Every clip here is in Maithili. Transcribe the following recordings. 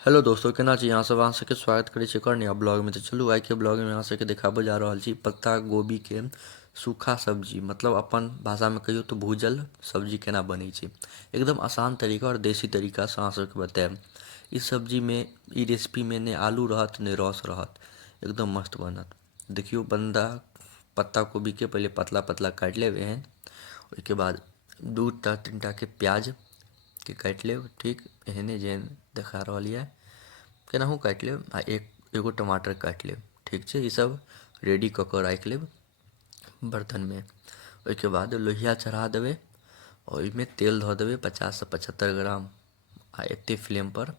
हेलो दोस्तों, केना छी अहाँ सब? अहाँ सबके स्वागत करै छी एक और नया ब्लॉग में। तो चलू आइ के ब्लॉग में अहाँ सबके देखाबो जा रहल छी पत्ता गोभी के सूखा सब्जी, मतलब अपन भाषा में कहियो तो भूजल सब्जी केना बनै छै। एकदम आसान तरीका और देसी तरीका से अहाँ सबके बताएब। ई सब्जी में, ई रेसिपी में ने आलू रहत ने रस रहत, एकदम मस्त बनत। देखियो, बंदा पत्ता गोभी के पहले पतला पतला काटि लेब एहन। ओहिके बाद दू टा तीन टा के प्याज के काटि लेब, ठीक एहने जेहन देखा रहल यऽ केनाहू काटि लेब। आ एगो टमाटर काटि लेब, ठीक छै। ई सब रेडी कऽ कऽ राखि लेब बर्तन में। ओहिके बाद लोहिया चढ़ा देबै, ओहिमे तेल धऽ देबै 50 से 75 ग्राम। आ एते फ्लेम पर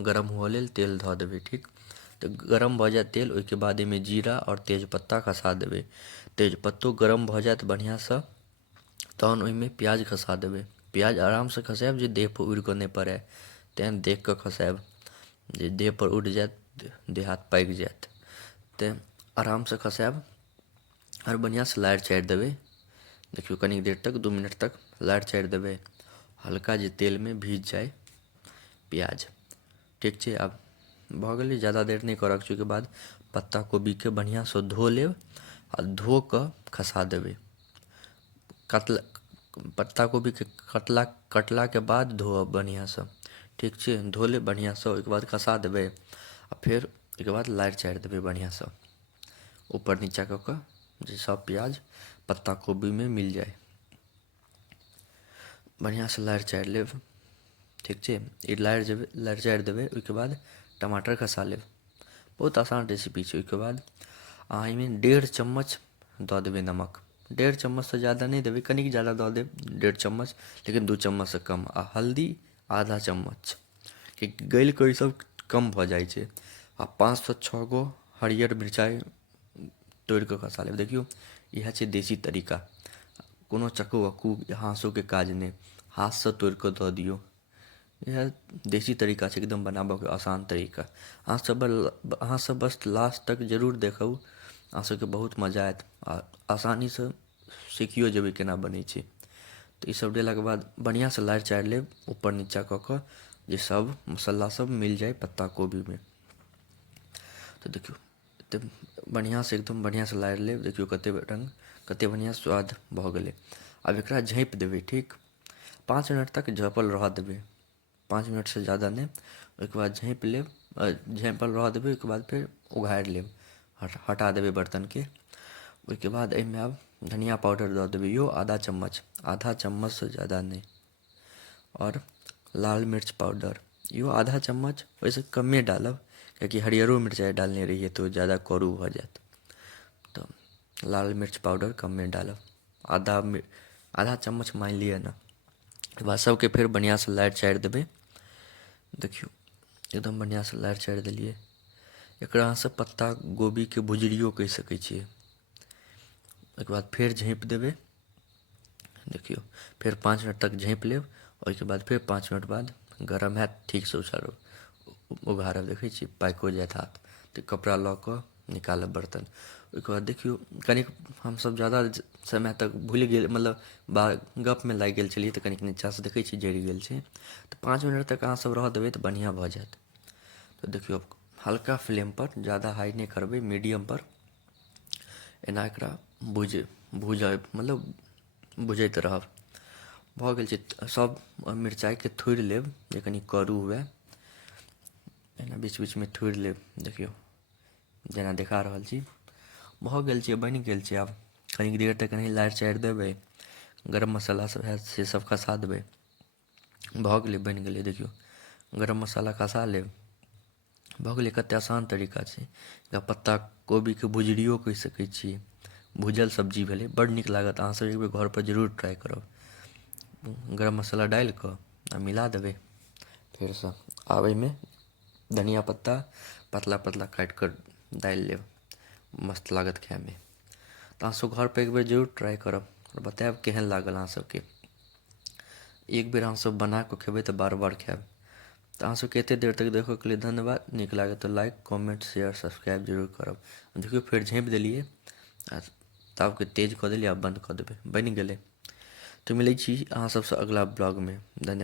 गरम हुअ लेल तेल धऽ देबै, ठीक। तऽ गरम भऽ जायत तेल, ओहिके बाद एहिमे जीरा और तेजपत्ता खसा देबै। तेजपत्तो गरम भऽ जायत बढ़िआँसँ, तहन ओहिमे प्याज खसा देबै। प्याज आरामसँ खसायब जे देह पर उड़ि कऽ नहि पड़य, तेहन देख कऽ खसायब। जे देह पर उड़ि जायत, देह हाथ पाकि जायत, तेँ आरामसँ खसायब और बढ़िआँसँ लारि चारि देबै। देखियौ, कनी देर तक 2 मिनट तक लारि चारि देबै, हल्का जे तेल में भीज जाय प्याज, ठीक छै। आब भऽ गेलै, ज़्यादा देर नहीं करऽ के छै। ओहिके बाद पत्ता गोभी के बढ़िआँसँ धो लेब आ धो कऽ खसा देबै। पत्ता गोभी के कटला के बाद धोअब बढ़िआँसँ, ठीक छै। धो लेब बढ़िआँसँ, ओहिके बाद खसा देबै आ फेर ओहिके बाद लारि चारि देबै बढ़िआँसँ, ऊपर नीचा कऽ कऽ, जे सब प्याज पत्ता गोभी में मिल जाय। बढ़िआँसँ लारि चारि लेब, ठीक छै। ई लारि चारि देबै, ओहिके बाद टमाटर खसा लेब। बहुत आसान रेसिपी छै। ओहिके बाद अहाँ एहिमे 1.5 चम्मच दऽ देबै नमक। 1.5 चम्मचसँ ज़्यादा नहीं देबै, कनिक ज़्यादा दऽ देब 1.5 चम्मच, लेकिन 2 चम्मचसँ कम। आ हल्दी आधा चम्मच, कि गलि कऽ ई सब कम भऽ जाइ छै। आ 5 से 6 गो हरियर मिरचाइ तोड़ि कऽ खसा लेब। देखियौ, इएह छै देसी तरीका। कोनो चक्कू वक्कू हाँसूके काज नहि, हाथसँ तोड़ि कऽ दऽ दियौ। इएह देसी तरीका छै, एकदम बनाबऽके आसान तरीका। अहाँ सब बस लास्ट तक जरूर देखू, अहाँ सबके बहुत मजा आयत आ आसानीसँ सीखियो जेबै केना बनै छै। तऽ ई सब देलाके बाद बढ़िआँसँ लारि चारि लेब, ऊपर नीचा कऽ कऽ, जे सब मसाला सब मिल जाय पत्ता गोभी में। तऽ देखियौ, एतेक बढ़िआँसँ, एकदम बढ़िआँसँ लारि लेब। देखियौ कतेक बढ़िआँ स्वाद भऽ गेलै। आब एकरा झाँपि देबै, ठीक। 5 मिनट तक झाँपल रहऽ देबै, 5 मिनटसँ ज़्यादा नहीं। ओहिके बाद झाँपि लेब, झाँपल रहऽ देबै। ओहिके बाद फेर उघाड़ि लेब, हटा देबै बर्तनके। ओहिके बाद एहिमे आब धनिया पाउडर दऽ देबै, इहो आधा चम्मचसँ ज़्यादा नहीं। और लाल मिर्च पाउडर, इहो आधा चम्मच, ओहिसँ कमे डालब, किएकि हरियरो मिरचाइ डालने रहिए तऽ ओ ज़्यादा करू भऽ जायत। तऽ लाल मिर्च पाउडर कमे डालब, आधा चम्मच मानि लिअ ने। ओहिके बाद सबके फेर बढ़िआँसँ लारि चारि देबै। देखियौ, एकदम बढ़िआँसँ लारि चारि देलियै। एकरा अहाँ सब पत्ता गोभीके भुजरियो कहि सकै छियै। ओहिके बाद फेर झाँपि देबै। देखियौ, फेर 5 मिनट तक झाँपि लेब। ओहिके बाद फेर 5 मिनट बाद गरम हैत, ठीकसँ उघाड़ब। देखै छियै पाकिओ जायत हाथ, तऽ कपड़ा लऽ कऽ निकालब बर्तन। ओहिके बाद देखियौ, कनिक हमसब ज़्यादा समय तक भूलि गेल, मतलब गपमे लागि गेल छलियै, तऽ कनिक नीचाँसँ देखै छियै जरि गेल छै। तऽ 5 मिनट तक अहाँ सब रहऽ देबै तऽ बढ़िआँ भऽ जायत। तऽ देखियौ, हल्का फ्लेम पर, ज़्यादा हाई नहीं करबै, मीडियम पर एना एकरा भुजैत रहब। भऽ गेल छै। सब मिरचाइके थोड़ि लेब जे कनि करू हुए, एना बीच बीचमे थोड़ि लेब। देखियौ, जेना देखा रहल छी भऽ गेल छै, बनि गेल छै। आब कनिक देर तक एनाही लारि चारि देबै, गरम मसाला सब हैत से सब खसा देबै। भऽ गेलै, बनि गेलै। देखियौ, गरम मसाला खसा लेब, भऽ गेलै। कतेक आसान तरीका छै। एकरा पत्ता गोभीके भुजरियो कहि सकै छियै, भुजल सब्जी भेलै, बड्ड नीक लागत। अहाँ सब एक बेर घरपर जरूर ट्राइ करब। गरम मसाला डालि कऽ आ मिला देबै फेरसँ। आब एहिमे धनिया पत्ता पतला पतला काटि कऽ डालि लेब, मस्त लागत खायमे। तऽ अहाँ सब घरपर एक बेर जरूर ट्राइ करब और बतायब केहन लागल अहाँ सबके। एक बेर अहाँ सब बना कऽ खेबै तऽ बार बार खायब। तऽ अहाँ सबके एतेक देर तक देखऽके लिए धन्यवाद। नीक लागत तऽ लाइक, कमेंट, शेयर, सब्सक्राइब जरूर करब। देखियौ, फेर झाँपि देलियै आ तावके तेज कऽ देलियै आ बन्द कऽ देबै, बनि गेलै। तऽ मिलै छी अहाँ सबसँ अगिला ब्लॉगमे। धन्यवाद।